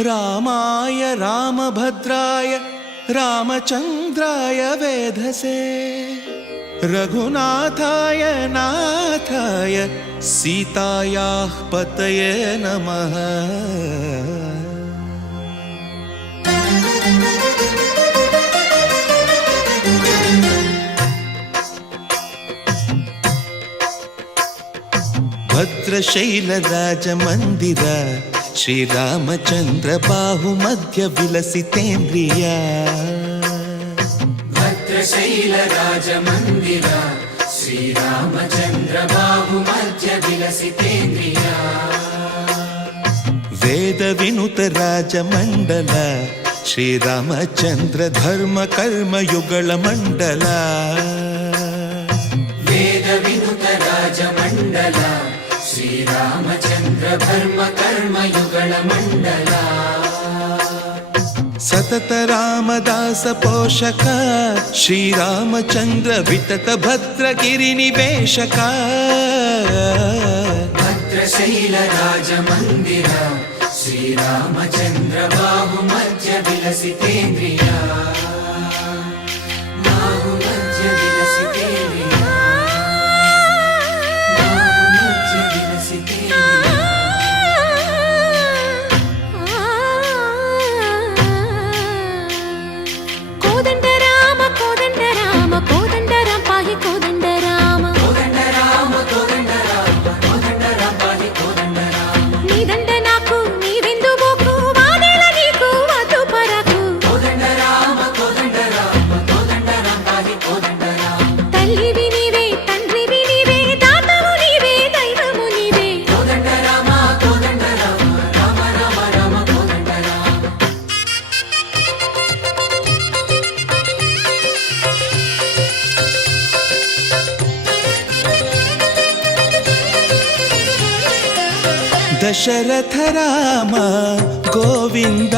रामाय रामभद्राय रामचन्द्राय वेधसे रघुनाथाय नाथाय सीतायाः पतये नमः। भद्रशैलराजमन्दिर श्रीरामचन्द्र बाहुमध्य विलसितेन्द्रिया। भद्रशैलराजमन्दिर श्रीरामचन्द्र बाहुमध्य विलसितेन्द्रिया। वेदविनुत राजमण्डल श्रीरामचन्द्र धर्म कर्म युगल मण्डल। वेदविनुत राजमण्डल श्रीरामचन्द्र धर्म कर्म युगल मण्डल। सतत रामदास पोषक श्रीरामचन्द्र वितत भद्रगिरि निवेशक। भद्रशैलराजमन्दिर श्रीरामचन्द्र बाहुमध्य विलसितेन्द्रिया। बाहुमध्य विलसितेन्द्रिया। बाहुमध्य विलसितेन्द्रिया। कोदंड राम पाहि कोदंड राम। कोदंड राम पाहि कोदंड राम। नी దండ నాకు నీ విందు బోకు వాదేల నీకు వద్దు పరకు। కోదండ రామ పాहि కోదండ రామ। తల్లివి నీవే తండ్రివి నీవే దాతవు నీవే దైవము నీవే। కోదండ రామ రామ రామ రామ కోదండ రామ। दशरथ राम गोविंद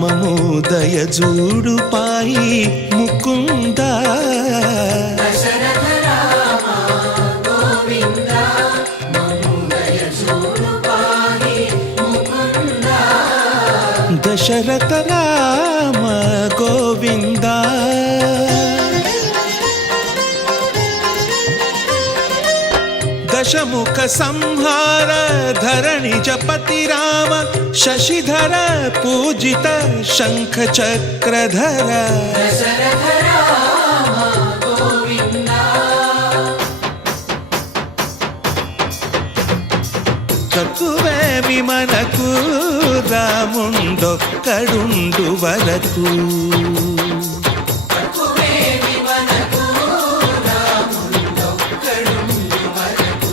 ममोदय जूडु पाई मुकुंद। दशरथ राम गोविंद ममोदय जूडु पाहि मुकुंद। दशरथ राम गोविंद दशमुख संहार धरणि जपति राम शशिधर पूजित शंख चक्रधर। दशरथ राम गोविंद। తక్కువేమి మనకు రాముండొక్కడుండు వరకు। తక్కువేమి మనకు రాముండొక్కడుండు వరకు।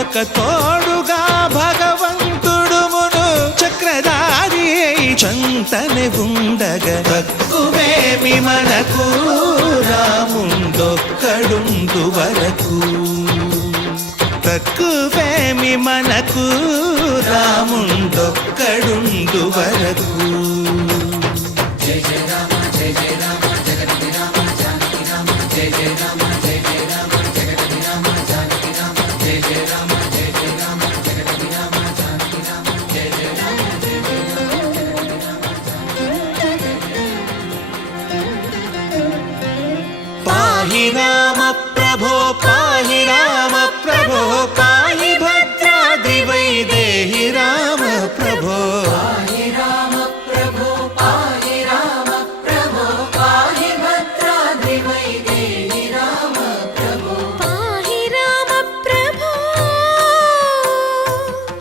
ఒక తోడుగా భగవంతుడుమును చక్రధారి చంతనే ఉండగా తక్కువేమి మనకు రాముండొక్కడుండు వరకు। తక్కువేమి మనకు రాముండొక్కడుండు వరకు। జయ జయ రామ జయ జయ రామ జగతి రామ జానకి రామ జయ జయ రామ జయ జయ రామ జగతి రామ జానకి రామ జయ జయ రామ జయ జయ రామ జగతి రామ జానకి రామ జయ జయ రామ జయ జయ రామ జగతి రామ పాహి రామ ప్రభో పాహి రామ ప్రభో పాహి భద్రాద్రి వైదేహి రామ ప్రభో। పాహి రామ ప్రభో పాహి రామ ప్రభో పాహి భద్రాద్రి వైదేహి రామ ప్రభో। పాహి రామ ప్రభో।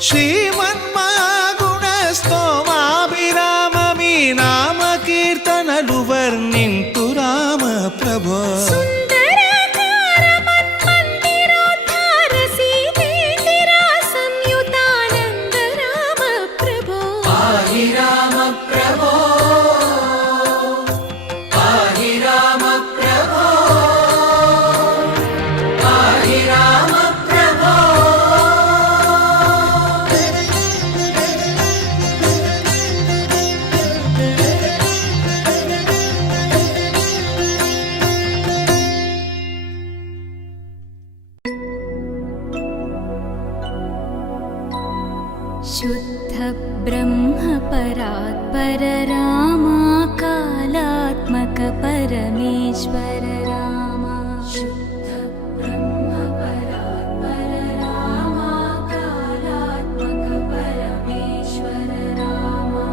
శ్రీమన్మాగుణ స్తోమాభిరామ మీ నామ కీర్తనలు వర్ణింతు రామ ప్రభో। సుందరాకార మన్మందిరోద్ధార సీతేందిరా సంయుతానంద రామ ప్రభో। పాహి రామ ప్రభో పాహి రామ ప్రభో పాహి రామ ప్రభో। शुद्ध ब्रह्म परात्पर रामा कालात्मक परमेश्वर रामा शुद्ध ब्रह्म परात्पर रामा कालात्मक परमेश्वर रामा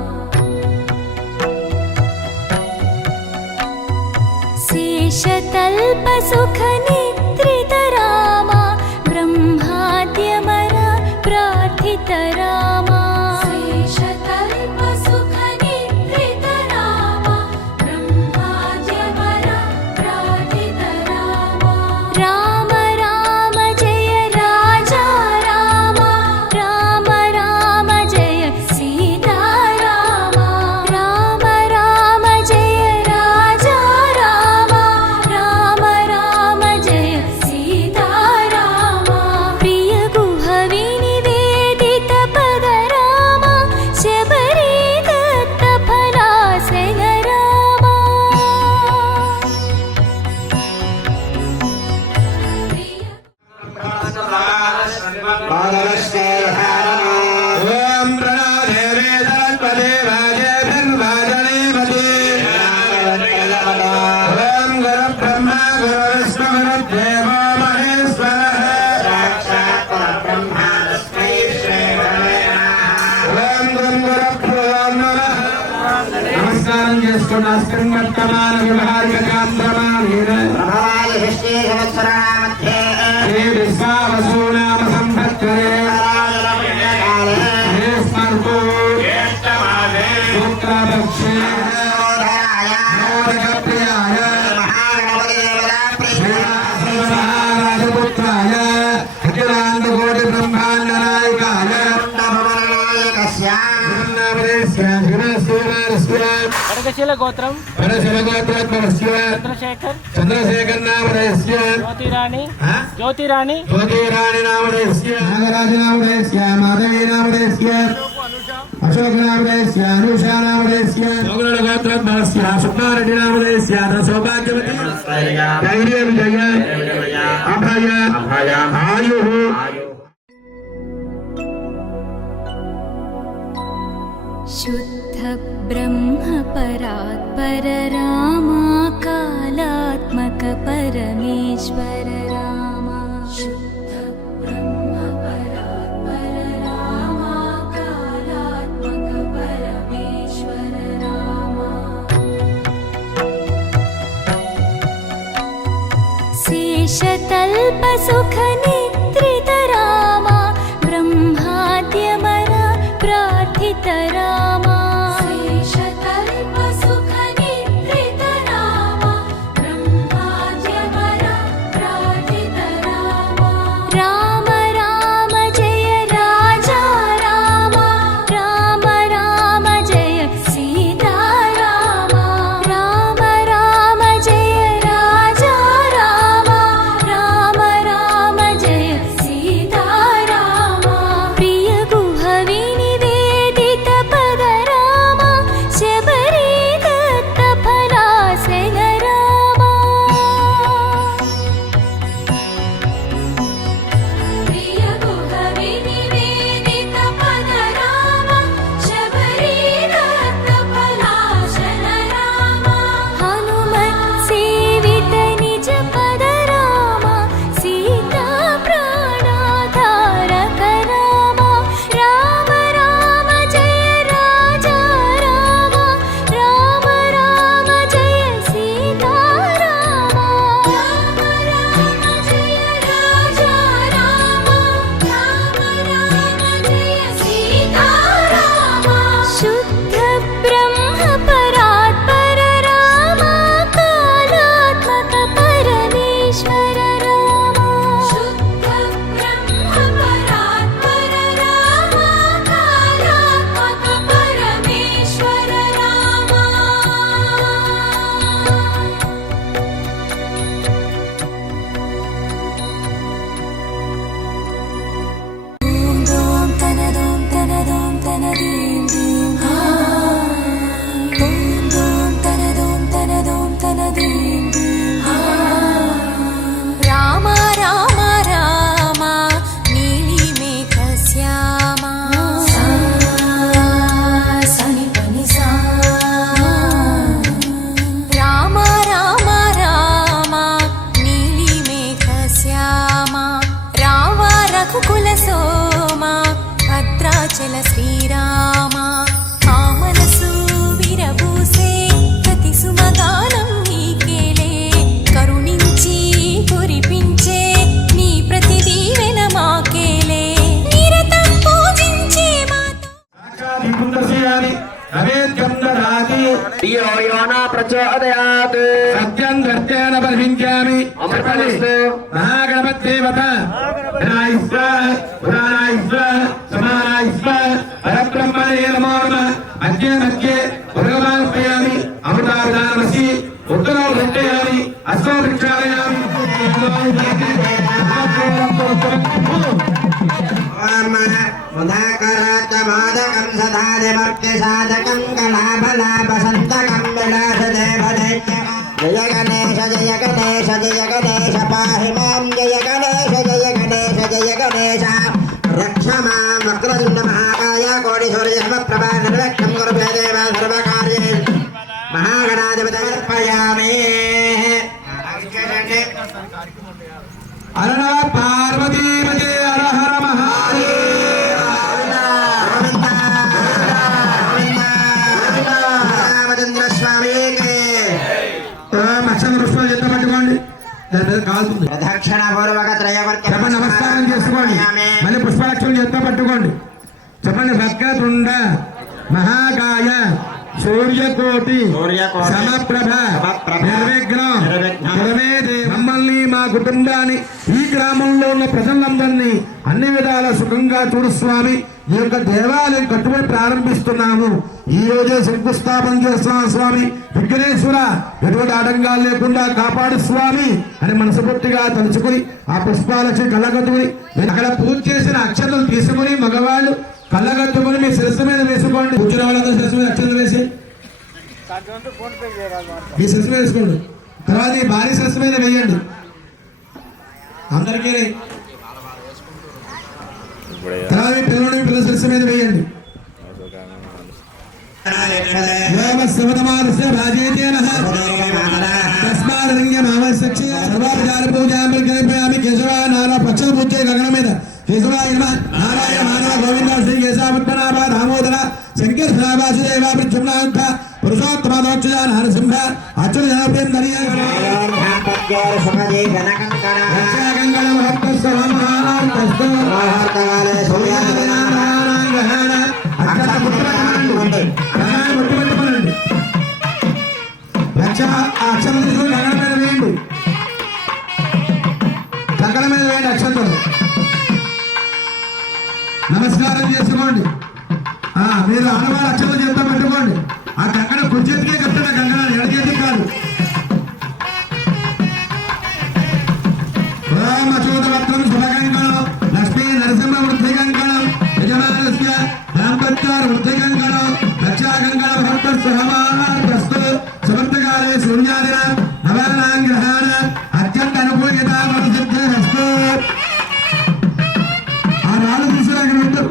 शेषतल्प सुख निद्रित रामा ब्रह्माद्यमर प्रार्थित रामा शेषतल्प सुख निद्रित रामा ब्रह्माद्यमर प्रार्थित रामा राम राम जय राजा रामा राम राम जय सीता रामा राम राम जय राजा रामा राम राम जय सीता रामा प्रिय गुहविनि वेदित पद रामा शबरी दत्त फलासन रामा ओम प्रणोदेवे सरस्वती वाजे धन्वाजनेपति ओम गुरु ब्रह्मा गुरु विष्णु गुरुदेवो महेश्वरः साक्षात् परब्रह्मा तस्मै श्री गुरवे नमः ओम गुरुभ्यो नमः नमस्कारं చేసుకున్నాస్తం వర్తమాన వ్యవహారికం ప్రమాణేన ప్రమాణ విశ్వే సంవత్సరాमध्ये శ్రీ విశ్వావసునామ సంవత్సరే కనకశీల గోత్రం చంద్రశేఖర్ చంద్రశేఖర్ నామధేయస్య జ్యోతిరాణి జ్యోతిరాణి నామధేయస్య నాగరాజ నామధేయస్య మాధవి నామధేయస్య అశోక్ నామధేయస్య అనుషా నామధేయస్య జోగుల గోత్రోద్భవస్య సుబ్బారెడ్డి నామధేయస్య సౌభాగ్యవతి ధైర్య విజయ అభయ ఆయు शुद्ध ब्रह्म परात्पर रामा कालात्मक परमेश्वर रामा शुद्ध ब्रह्म परात्पर रामा कालात्मक परमेश्वर रामा शेषतल्प सुख निद्रित रामा ब्रह्माद्यमर प्रार्थित रामा शेषतल्प सुख निद्रित रामा ब्रह्माद्यमर प्रार्थित रामा राम राम जय राजा रामा राम राम जय सीता रामा राम राम जय राजा रामा राम राम जय ధియో యో న ప్రచోదయాత్ సత్యం ధర్తేన పరిహించామి. అమృతమస్తు. మహాగణపతి దేవత వినాయస్వ పురాణాయస్వ సమానాయస్వ పరబ్రహ్మణే నమో నమః. మధ్య మధ్య భగవానుపయామి అమృతాదానమసి ఉత్తరో ఘట్టయామి అస్తో వృక్షాలయామి. ముదాకరాచమాదకం సదాదిమర్త్యసాధకం కళాబలాభసంతకం విలాసదేవదైత్య జయ గణేశ జయ గణేశ జయ గణేశ పాహి మాం జయ గణేశ జయ గణేశ జయ గణేశ రక్ష మాం వక్రతుండ మహాకాయ కోటి సూర్య ప్రభా నిర్వక్షం కురు దేవ సర్వకార్యే మహాగణాధిపతి సమర్పయామి. అరణ పార్వతీ పదే హర హర మహాదేవ. రామచంద్ర స్వామికి ఓం అక్షర పుష్పాలు చేత పట్టుకోండి. దాని మీద కాలుతుంది. ప్రదక్షిణ పూర్వక త్రయవర్తి చెప్పండి, నమస్కారం చేసుకోండి. మళ్ళీ పుష్పలక్షలు చేత పట్టుకోండి. చెప్పండి, వక్రతుండ మహాకాయ సూర్యకోటి సమప్రభ నిర్విఘ్నం మమ్మల్ని మా కుటుంబాన్ని ఈ గ్రామంలో ఉన్న ప్రజలందరినీ అన్ని విధాల సుఖంగా చూడు స్వామి. ఈ యొక్క దేవాలయం కట్టుబడి ప్రారంభిస్తున్నాము. ఈ రోజే శంకుస్థాపన చేస్తున్నాం స్వామి. విఘ్నేశ్వర ఎటువంటి ఆటంకాలు లేకుండా కాపాడు స్వామి అని మనస్ఫూర్తిగా తలుచుకుని ఆ పుష్పాలకి కళ్ళగట్టుకుని అక్కడ పూజ చేసిన అక్షతలు తీసుకుని మగవాళ్ళు కళ్ళగట్టుకుని మీ శిరస్సు మీద వేసుకోండి. కూర్చున్న వాళ్ళందరూ శిరస్సు మీద అక్షతలు వేసి మీ శిరస్సు మీద వేసుకోండి. తర్వాత ఈ భారీ శిరస్సు మీద వేయండి. అందరికీ తర్వాత మీ పిల్లల శిరస్సు మీద వేయండి. పక్షుల పూజ గగనం మీద కేశవాయ నారాయణ మానవ గోవింద శ్రీ కేశవపద్మనాభ దామోదర శంకర వాసుదేవ ప్రత్యుమ్నాథ పురుషోత్తమోక్షజ నరసింహ అచ్యుత జనప్రియం అక్షరం తీసుకుని గగనం మీద వేయండి. గగనం మీద వేయండి అక్షంతలు. నమస్కారం చేసుకోండి. మీరు ఆడవాళ్ళ అక్షరం చేత పెట్టుకోండి. ఆ గంగన కుర్చెత్తికే కట్టండి. గంగన ఎడచేతికి కాదు. ఓం అచ్యుతవత్రం శుభకంకణం లక్ష్మీ నరసింహ వృద్ధికంకణం యజమానస్య దాంపత్య వృద్ధికంకణం రక్షాకంకణ భక్తస్య హమాస్తు సమర్థకాలే సూర్యాదిన నవానాం గ్రహాణ అత్యంత అనుకూల్యత సిద్ధిరస్తు. ఆ నాలుగు తీసుకుని అక్కడ ఉంటారు.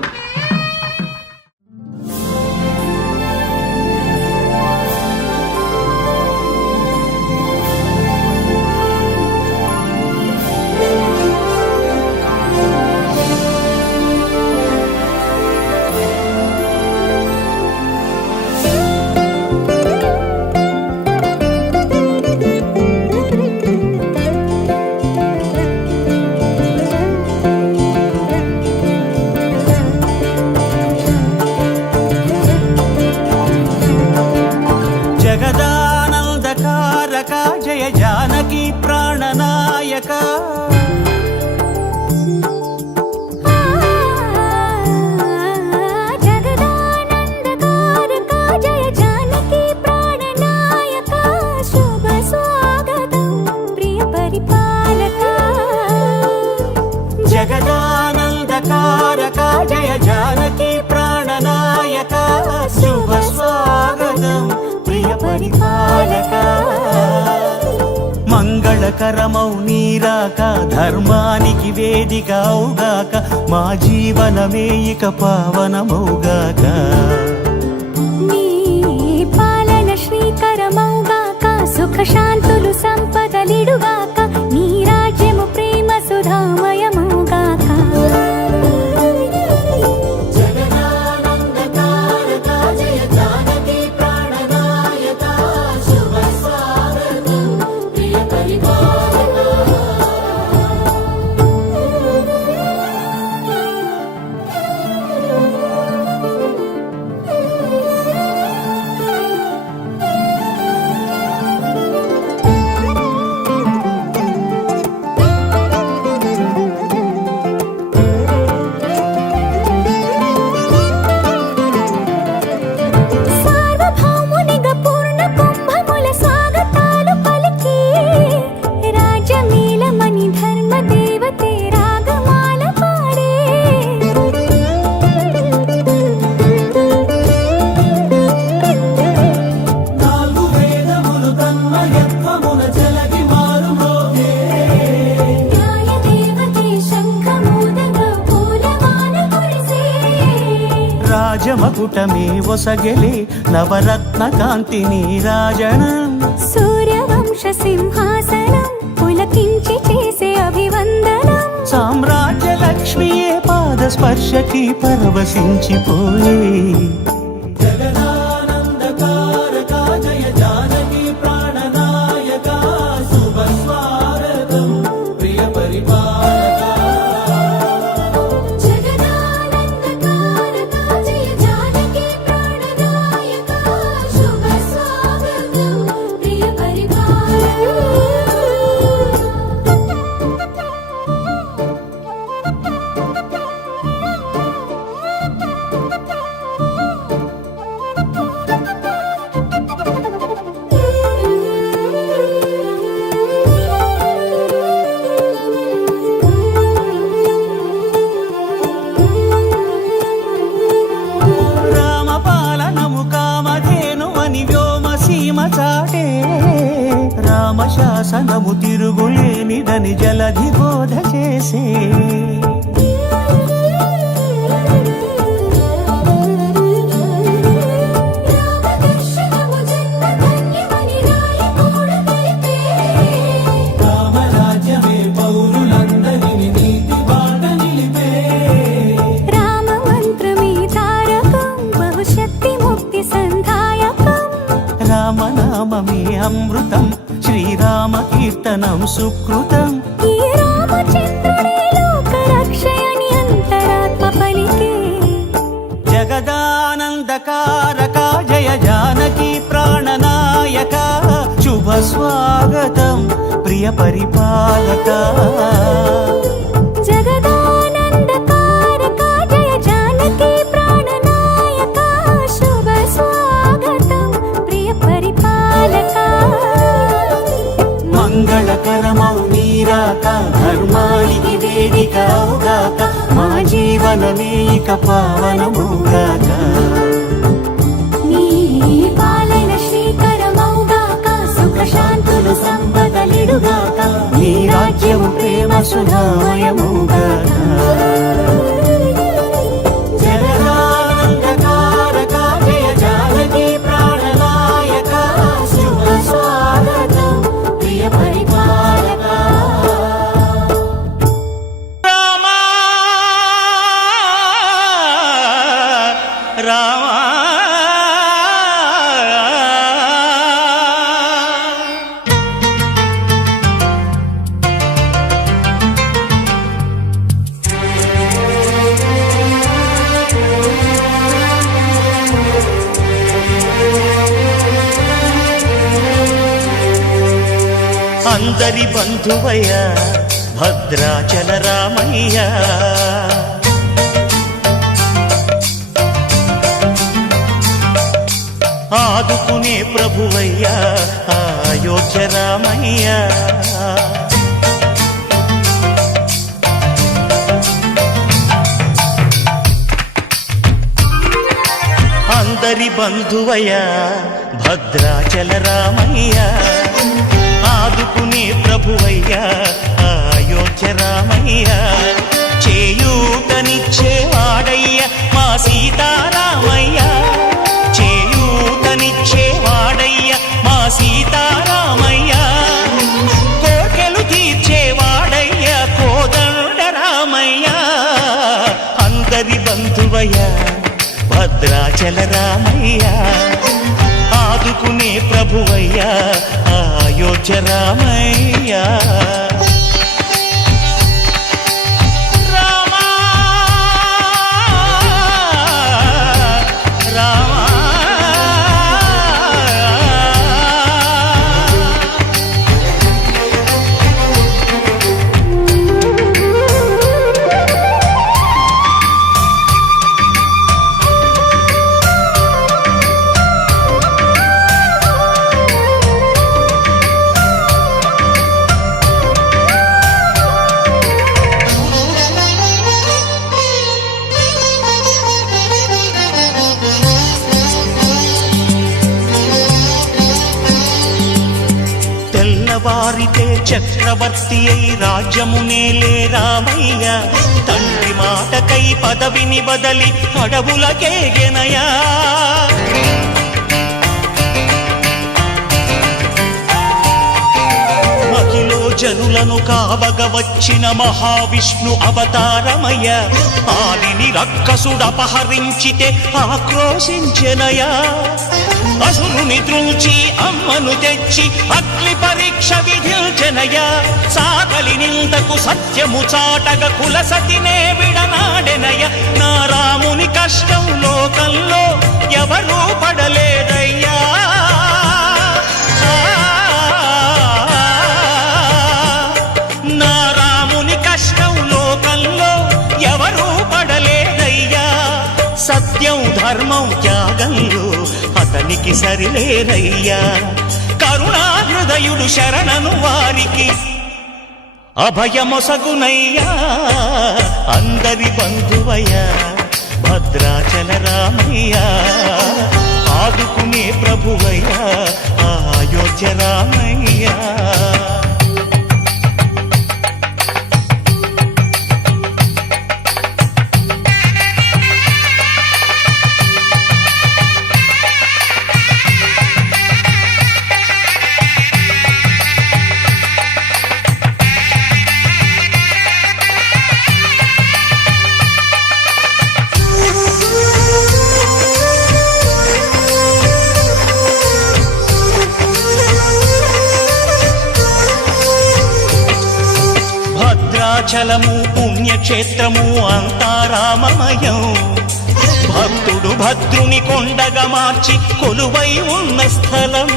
జగదానందకారక జయ జానకి ప్రాణనాయక జగదానందకారక జయ జానకి ప్రాణనాయక శుభ స్వాగతం ప్రియ పరిపాలక. జగదానందకారక జయ జానకి ప్రాణనాయక శుభ స్వాగతం ప్రియ పరిపాలక. మంగళకరమౌ నీరాక ధర్మానికి వేదిక అవుగాక మా జీవనమే ఇక పావనమౌగాక. నీ పాలన శ్రీకరమౌగాక సుఖ శాంతులు సంపదలిడుగాక నీ రాజ్యము ప్రేమ సుధామయమౌగాక. జగదానందకారక జయ జానకి ప్రాణనాయక శుభ స్వాగతం ప్రియ పరిపాలక. రాజమకుటమే ఒసగెలే నవరత్న కాంతి నీరాజనం సూర్యవంశ సింహాసనం పులకించి చేసే అభివందనం సామ్రాజ్య లక్ష్మియే పాద స్పర్శకి పరవశించిపోయే జగదానందకారక జయ జానకి ప్రాణనాయక శుభ స్వాగతం ప్రియ పరిపాలక జగదానందకారక జయ జానకి ప్రాణనాయక శుభ స్వాగతం ప్రియ రామపాలనము కామధేను అని వ్యోమసీమ చాటే రామశాసనము తిరుగులేనిదని జలధి బోధ చేసే రామదర్శనము జన్మధన్యమని రాయకూడ తెలిపే రామరాజ్యమే పౌరులందరిని నీతి బాట నిలిపే రామ మంత్రమే తారకం బహుశక్తి ముక్తి సంధాయకం రామనామమే అమృతం శ్రీరామ కీర్తనం సుకృతం ఈ రామచంద్రుడే లోక రక్షయని అంతరాత్మ పలికే జగదానందకారక జయ జానకి ప్రాణనాయక శుభ స్వాగతం ప్రియ పరిపాలక జగదానందకారక జయ జానకి ప్రాణనాయక శుభ స్వాగతం ప్రియ పరిపాలక మంగళకరమౌ నీరాక ధర్మానికి వేదిక అవుగాక మా జీవనమే ఇక పావనమౌగాక నీ పాలన శ్రీకరమౌగాక సుఖ శాంతులు సంపదలిడుగాక నీ రాజ్యము ప్రేమ సుధామయమౌగాక జగదానందకారక జయ జానకి ప్రాణనాయక శుభ స్వాగతం ప్రియ పరిపాలక రామా రామా అందరి బంధువయ్య భద్రాచల రామయ్య ఆదుకునే ప్రభువయ్య అయోధ్య రామయ్య అందరి బంధువయ్య భద్రాచల రామయ్య ఆదుకునే ప్రభువయ్య అయోధ్య రామయ్య చేయూతనిచ్చేవాడయ్య మా సీతారామయ్య చేయూతనిచ్చేవాడయ్య మా సీతారామయ్య కోకెలు తీర్చేవాడయ్య కోదండ రామయ్య అందరి బంధువయ్య భద్రాచల రామయ్య ఆదుకునే ప్రభువయ్య అయోధ్య రామయ్య రామా రామా మారితే చక్రవర్తి అయి రాజ్యమునేలే రామయ్య తండ్రి మాటకై పదవిని బదలి అడవులకేగెనయా మహిలో జనులను కావగ వచ్చిన మహావిష్ణు అవతారమయ్య ఆలిని రక్కసుడపహరించితే ఆక్రోశించెనయా అసురుని త్రుంచి అమ్మను తెచ్చి అగ్ని పరీక్ష విధించెనయా సాగలి నిందకు సత్యము చాటగ కులసతినే విడనాడెనయ నా రాముని కష్టం లోకంలో ఎవరూ పడలేదయ్యా నా రాముని కష్టం లోకంలో ఎవరూ పడలేదయ్యా సత్యం ధర్మం త్యాగంలో అతనికి సరిలేరయ్యా కరుణాహృదయుడు శరణను వారికి అభయమొసగునయ్యా అందరి బంధువయ్యా భద్రాచల రామయ్య ఆదుకునే ప్రభువయ్యా అయోధ్య రామయ్య భద్రాచలము పుణ్యక్షేత్రము అంతా రామమయం భక్తుడు భద్రుని కొండగా మార్చి కొలువై ఉన్న స్థలం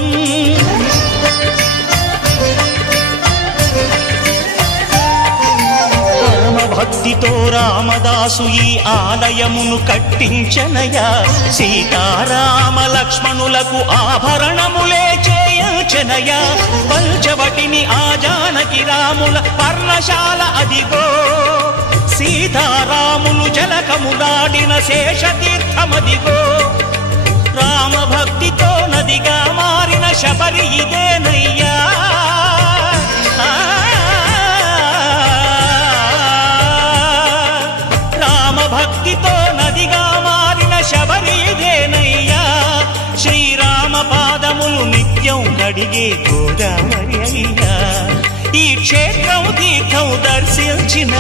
భక్తితో రామదాసు ఈ ఆలయమును కట్టించనయా సీతారామ లక్ష్మణులకు ఆభరణములే చేయించనయా పంచవటిని ఆ జానకి రాముల పర్ణశాల అదిగో సీతారాములు జలకములాడిన శేషతీర్థమదిగో రామ భక్తితో నదిగా మారిన శబరి ఇదేనయ్యా భక్తితో నదిగా మారిన శబరి ఇదేనయ్యా శ్రీరామ పాదములు నిత్యం కడిగే గోదావరి అయ్యా ఈ క్షేత్రం తీర్థం దర్శించిన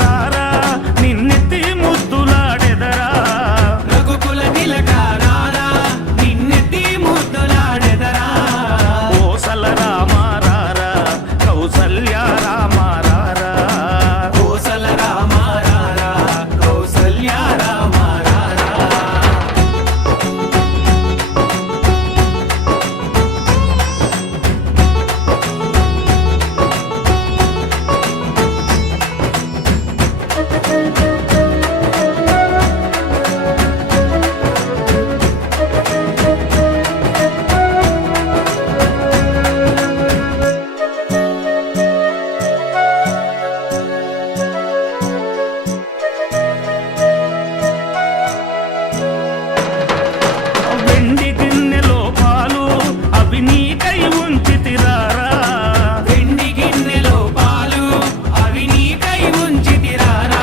రారా నిన్నెత్తి ముద్దులాడెదరా రఘుకుల తిలక రారా నిన్నెత్తి ముద్దులాడెదరా కోసల రామ రారా కౌసల్య రామ రారా కోసల రామ రారా కౌసల్య రామ రారా వెండి గిన్నెలో పాలు అవి నీకై ఉంచితిరారా వెండి గిన్నెలో పాలు అవి నీకై ఉంచితిరారా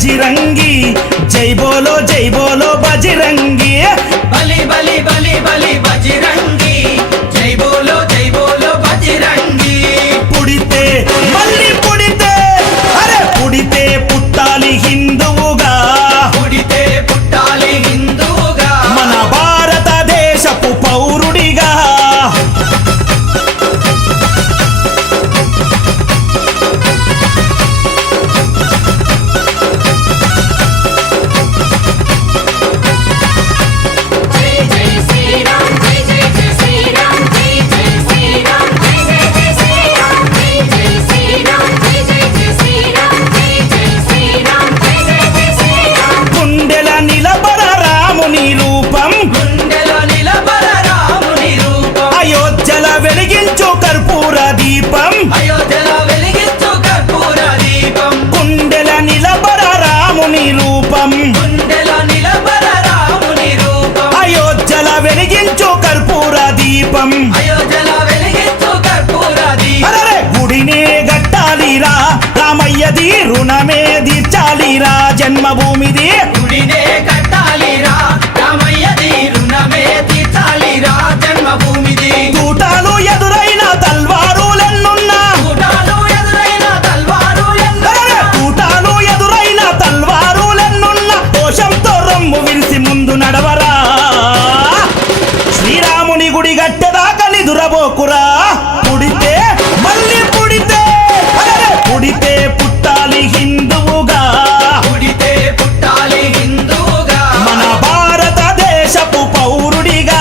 బజిరంగి జై బోలో బజిరంగి బలి బలి బలి బలి బజరంగి జై బోలో బజరంగి పుడితే మళ్ళీ పుడితే అరే పుడితే పుట్టాలి హిందువుగా పుడితే పుట్టాలి హిందువుగా మన భారతదేశపు పౌరుడిగా జై జై శ్రీరామ్ జై జై జై శ్రీరామ్ జై జై శ్రీరామ్ జై జై జై శ్రీరామ్ జై జై శ్రీరామ్ జై జై జై శ్రీరామ్ జై జై శ్రీరామ్ జై జై జై శ్రీరామ్ గుండెల నిలబర రాముని రూపం గుండెలో నిలబర రాముని రూపం అయోధ్యల వెలిగించు కర్పూర దీపం అయోధ్యలో వెలిగించు కర్పూర దీపం గుండెల నిలబర రాముని రూపం గుండెలో నిలబర రాముని రూపం అయోధ్యల వెలిగించు కర్పూర దీపం అయోధ్యలో వెలిగించు కర్పూర దీపం అరే గుడినే గట్టాలిరా రామయ్యది రుణమే తీర్చాలిరా జన్మభూమిది గుడినే కట్టాలిరా రామయ్యది రుణమే తీర్చాలిరా జన్మభూమిది తూటాలు ఎదురైన తల్వారులెన్నున్నా కూటాలు ఎదురైన తల్వారు అరే తూటాలు ఎదురైన తల్వారులెన్నున్నా దోషంతో రొమ్ము విరిసి ముందు నడవరా శ్రీరాముని గుడి గట్టెదాకా నిదురబోకురా పుడితే మళ్ళీ పుడితే అరే పుడితే పుట్టాలి హిందువుగా పుడితే పుట్టాలి హిందువుగా మన భారతదేశపు పౌరుడిగా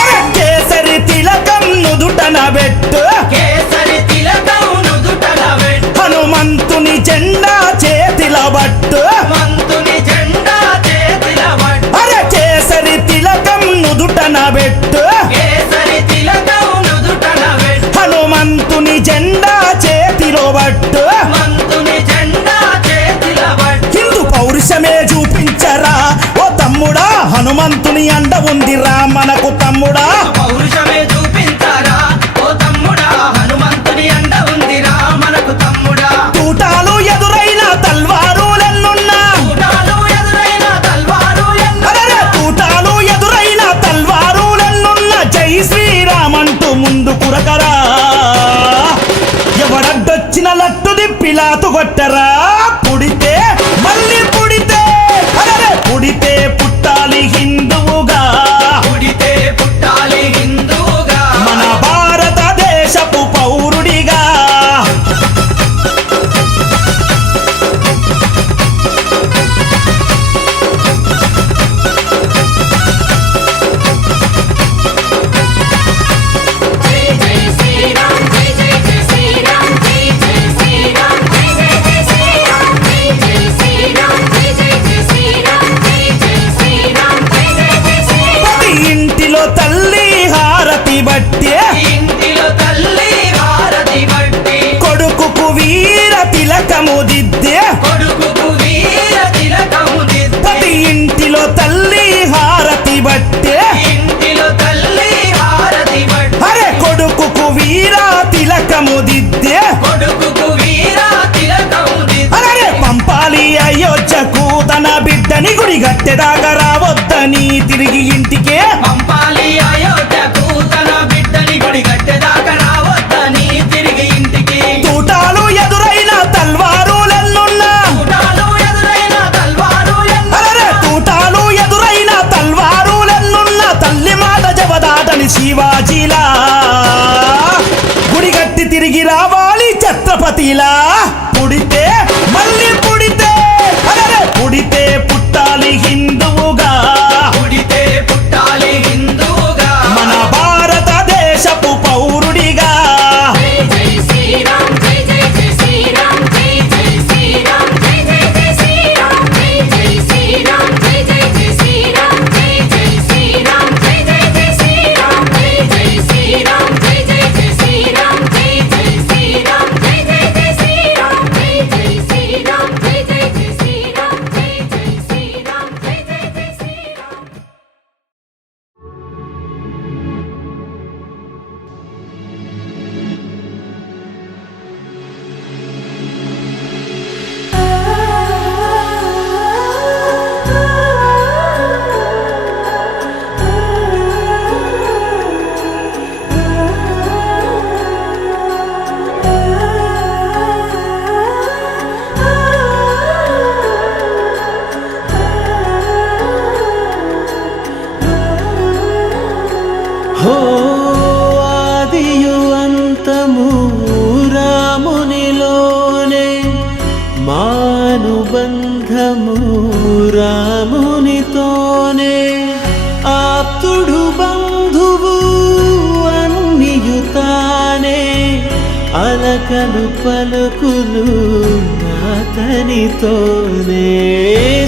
అరే కేసరి తిలకం నుదుటన పెట్టు కేసరి తిలకం నుదుటన పెట్టు హనుమంతుని జెండా చేతిల బట్టు మంతుని జెండా చేతిల పట్టు అరే కేసరి తిలకం నుదుటన పెట్టు కేసరి తిలకం నుదుటన పెట్టు హనుమంతుని జెండా చేతిలో బట్టు మంతుని జెండా చేతిల పట్టు హిందూ పౌరుషమే చూపించరా ఓ తమ్ముడా హనుమంతుని అండ ఉందిరా మనకు తమ్ముడా పౌరుషమే చూపించారా ఓ తమ్ముడా హనుమంతుని అండ ఉందిరా మనకు తమ్ముడా తూటాలు ఎదురైన తల్వారులెన్నున్నా కూటాలు ఎదురైన తల్వారు అరే తూటాలు ఎదురైన తల్వారులెన్నున్నా జై శ్రీరామ్ అంటూ ముందు కురకరా ఎవడడ్డొచ్చిన లట్టు దిప్పిలాతు కొట్టరా పుడితే మళ్ళీ పుడితే అరే పుడితే పుట్టాలి హిందువుగా పుడితే పుట్టాలి హిందువుగా మన భారతదేశపు పౌరుడిగా జై జై శ్రీరామ్ జై జై జై శ్రీరామ్ జై జై శ్రీరామ్ జై జై జై శ్రీరామ్ జై జై శ్రీరామ్ జై జై జై శ్రీరామ్ జై జై శ్రీరామ్ జై జై జై శ్రీరామ్ ప్రతి ఇంటిలో తల్లి హారతి బట్టే ఇంటిలో తల్లి హారతి బట్టి కొడుకుకు వీర తిలకము దిద్దే కొడుకుకు వీర తిలకము దిద్ది ప్రతి ఇంటిలో తల్లి హారతి బట్టే ఇంటిలో తల్లి హారతి బట్టి అరే కొడుకుకు వీర తిలకము దిద్దే కొడుకుకు వీర తిలకము దిద్ది అరే పంపాలి అయోధ్యకు తన బిడ్డని గుడి గట్టెదాకా రావద్దని తిరిగి ఇంటికే పంపాలి అయోధ్యకు తన బిడ్డని గుడి గట్టెదాకా రావద్దని తిరిగి ఇంటికి తూటాలు ఎదురైన తల్వారులెన్నున్నా కూటాలు ఎదురైన తల్వారు అరే తూటాలు ఎదురైన తల్వారులెన్నున్నా తల్లి మాట జవదాటని శివాజీలా గుడిగట్టి తిరిగి రావాలి ఛత్రపతిలా పుడితే మళ్ళీ పుడితే అరే పుడితే పుట్టాలి హిందువుగా పుడితే పలకలు పలుకులు అతనితోనే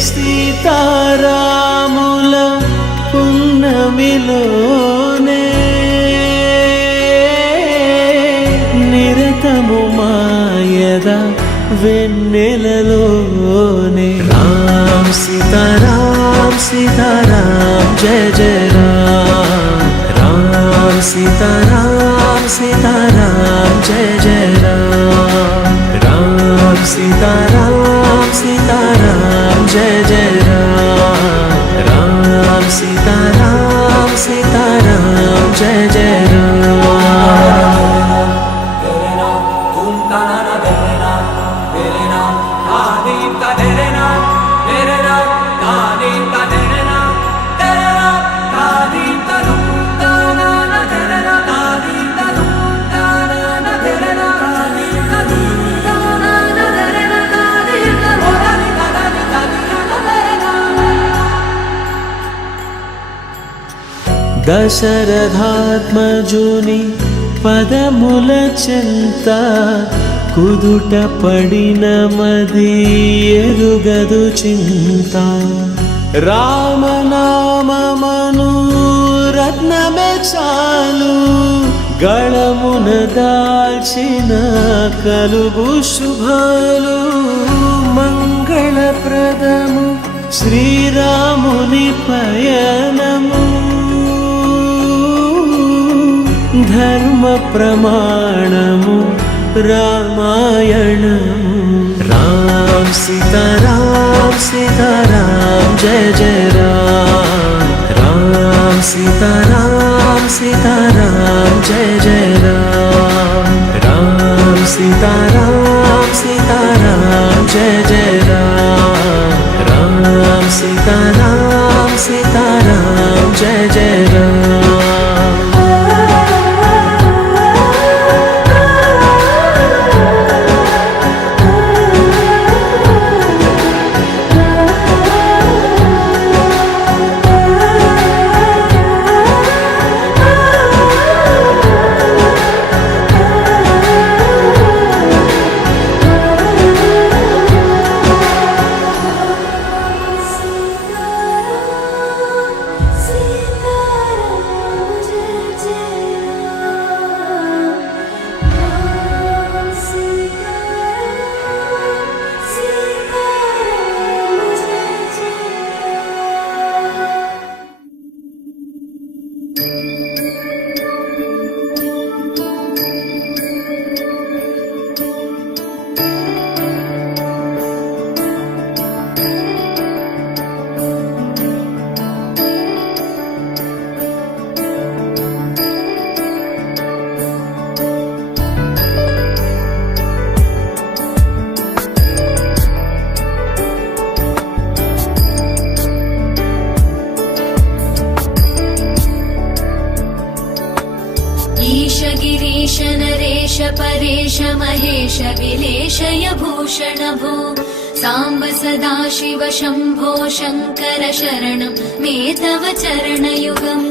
సీతారాముల పున్నమిలోనే నిరతము మాయద వెన్నెలలోనే రామ్ సీతారాం సీతారాం జయ జయ రామ్ రామ్ సీతారాం సీతారాం జయ జయ రామ్ రామ్ సీతారాం సీతారాం జయ జయ రామ్ రామ్ సీతారాం సీతారాం జయ జయ రామ్ దశరథాత్మజుని పదముల చెంత కుదుట పడిన మది ఎరుగదు చింత రామనామమను రత్నమే చాలు గళమున దాల్చిన కలుగు శుభాలు మంగళప్రదము శ్రీరాముని పయనము ధర్మ ప్రమాణము రామాయణము రామ్ సీతారాం సీతారాం జయ జయ రామ్ రామ్ సీతారాం సీతారాం జయ జయ రామ్ రామ్ సీతారాం సీతారాం జయ జయ రామ్ రామ్ సీతారాం సీతారాం జయ జయ రామ్ गिरीश नरेश परेश महेश विलेशय भूषण भो साम्ब सदाशिव शम्भो शङ्कर शरणं मे तव चरणयुगम्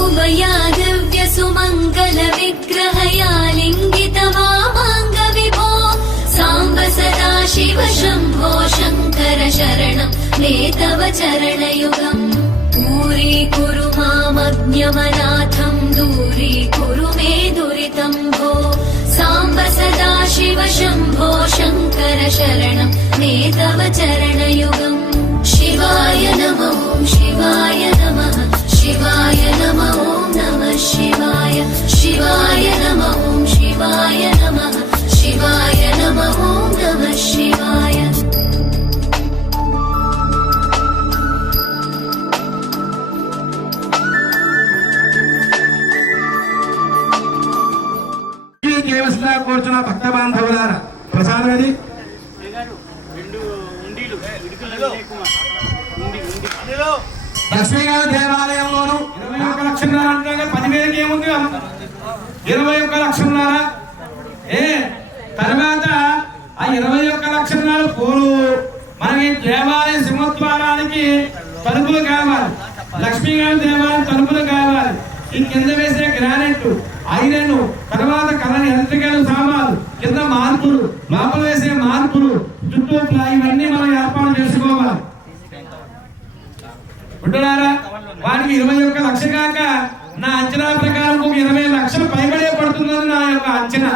उमया दिव्य सुमङ्गल विग्रहया लिङ्गित वामाङ्ग विभो साम्ब सदाशिव शम्भो शङ्कर शरणं मे तव चरणयुगम् दूरीकुरु मामज्ञमनाथं दूरीकुरु मे दुरितं भो साम्ब सदाशिव शम्भो शङ्कर शरणं मे तव चरणयुगम् शिवाय नमो शिवाय नमः शिवाय नमो नमः शिवाय शिवाय नमो शिवाय नमः शिवाय नमो नमः शिवाय కూర్చున్న భక్త బాంధవులారా ప్రసాదం అది లక్ష్మీగారి దేవాలయంలోను 21 లక్షలున్నర అంటే 10,000కి ఏముంది 21 లక్షలున్నర తర్వాత ఆ 21 లక్షలున్నర పూలు మనకి దేవాలయ సింహద్వారానికి తలుపులు కావాలి లక్ష్మీకాంత్ దేవాలయం తలుపులు కావాలి. ఈ కింద వేసే గ్రానైట్, ఐరన్, తర్వాత కలర్ ఎలక్ట్రికల్ సామాన్లు, కింద మార్పులు, లోపల వేసే మార్పులు, చుట్టూ ఇవన్నీ మనం ఏర్పాటు చేసుకోవాలి. ఉంటున్నారా? వాటికి 21 లక్షలు కాక నా అంచనా ప్రకారం 20 లక్షలు పైబడే పడుతుందని నా యొక్క అంచనా.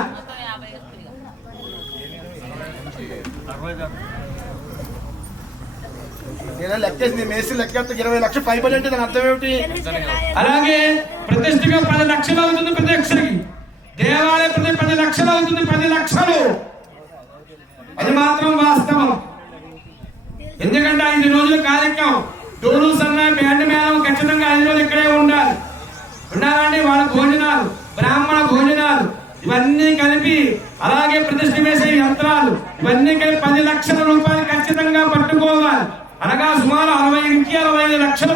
లెక్కేసి మేసి లెక్కేస్తే 20 లక్షలు పైబడి అంటే దాని అర్థం ఏమిటి? అలాగే ప్రతిష్టగా 10 లక్షలు అవుతుంది ప్రతిష్టకి. దేవాలయ ప్రతి 10 లక్షలు అవుతుంది. 10 లక్షలు అది మాత్రం వాస్తవం. ఎందుకంటే 5 రోజుల కార్యక్రమం, డోలు సన్నాయి బ్యాండ్ మేళం ఖచ్చితంగా 5 రోజులు ఇక్కడే ఉండాలి. ఉండాలంటే వాళ్ళ భోజనాలు, బ్రాహ్మణ భోజనాలు ఇవన్నీ కలిపి, అలాగే ప్రతిష్ఠ వేసే యంత్రాలు ఇవన్నీ కలిపి 10 లక్షల రూపాయలు ఖచ్చితంగా పట్టుకోవాలి. అనగా సుమారు 60-65 లక్షల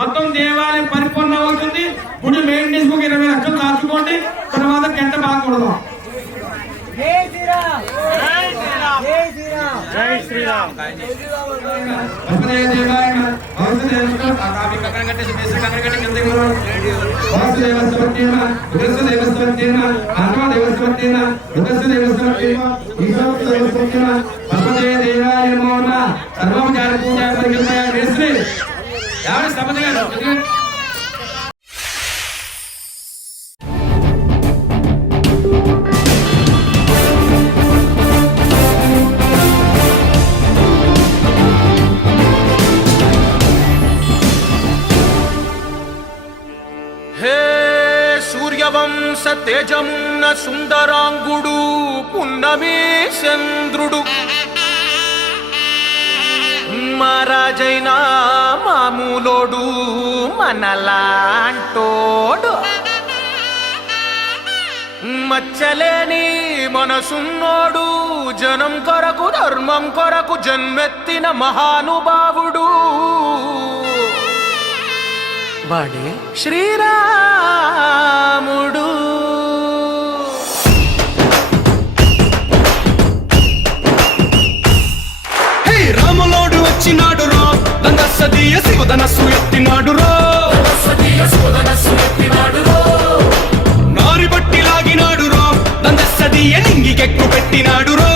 మొత్తం దేవాలయం పరిపూర్ణ అవుతుంది. గుడి మెయింటెనెన్స్ 20 లక్షలు దాచుకోండి. తర్వాత గంట బాగకూడదు. సూర్యవంశ తేజమున్న సుందరాంగుడు పున్నమి చంద్రుడు మహారాజైన మామూలోడు మనలాంటోడు మచ్చలేని మనసున్నోడు జనం కొరకు ధర్మం కొరకు జన్మెత్తిన మహానుభావుడు వాడే శ్రీరాముడు. హే రాములోడు వచ్చినాడు రో, దండసదీయ శివధనస్సు ఎత్తినాడు రో, నారి బట్టి లాగినాడు రో, దండసదీయ నింగికెక్కు పెట్టినాడు రో,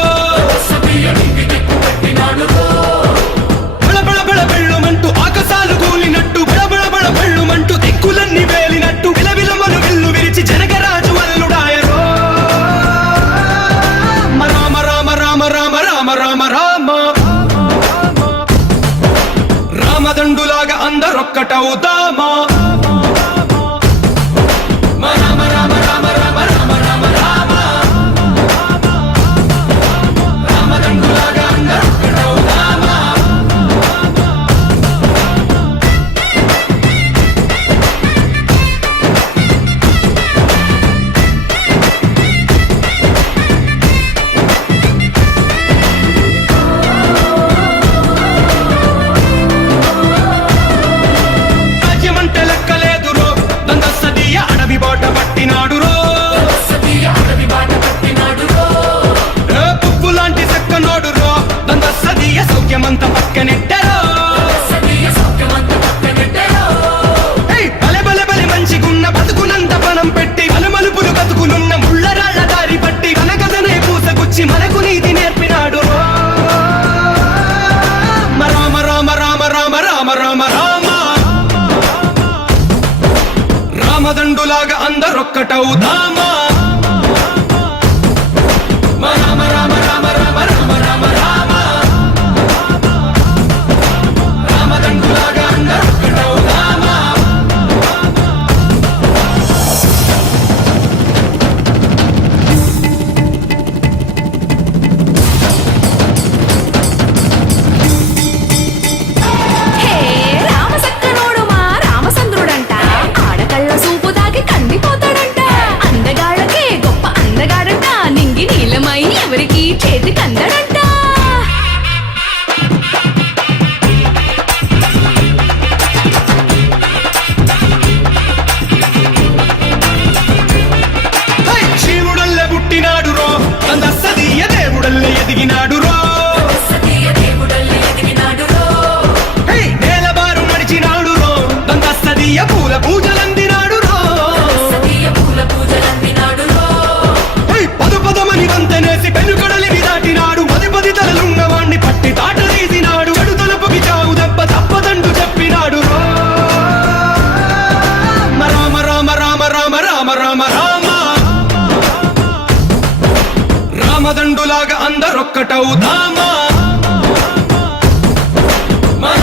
బళబళ బళ బెళ్ళుమంటూ ఆకాశాలు కూలినట్టు బళబళ బెళ్ళుమంటూ దిక్కులన్నీ వేలినట్టు విలవిలమను విల్లు విరిచి జనగరాజు అల్లుడాయరో. రామ రామ రామ రామ రామ రామ రామ రామదండులాగా అందరొక్కటవుదామా. రామ రామ రామ రామ రామ రామ రామ రామదండులాగా అందరొక్కటవుదామా. రాజ్యమంటే లెక్కలేదు రో, దండసదీయ అడవి బాట పట్టినాడు రో, పువ్వు లాంటి చక్కనోడు రో, దండసదీయ సౌఖ్యమంత పక్కనెట్టరో. బలె బలె బలె మంచిగున్న బతుకునంత పణం పెట్టి మలుమలుపులు బతుకులున్న ముళ్ళరాళ్ల దారి పట్టి కనకదనే పూసగుచ్చి మనకు నీతి నేర్పినాడు రో. రామ రామ రామ రామ రామ రామ రామ రామదండులాగా అందరొక్కటవుదామా. రామ రామ రామ రామ రామ రామ రామ రామదండులాగా అందరొక్కటవుదామా. హే రామసక్కనోడు మా రామచంద్రుడంట, ఆడకళ్ళ సూపు తాకి కందిపోతాడంట, అందగాళ్ళకే గొప్ప అందగాడంట, నింగి నీలమై ఎవరికి చేతి కందడంట. హై! శివుడల్లే పుట్టినాడు రో, దండసదీయ దేవుడల్లే ఎదిగినాడు రో, హై! నేలబారు నడిచినాడు రో, రామదండులాగా అందరొక్కటవుదామా మన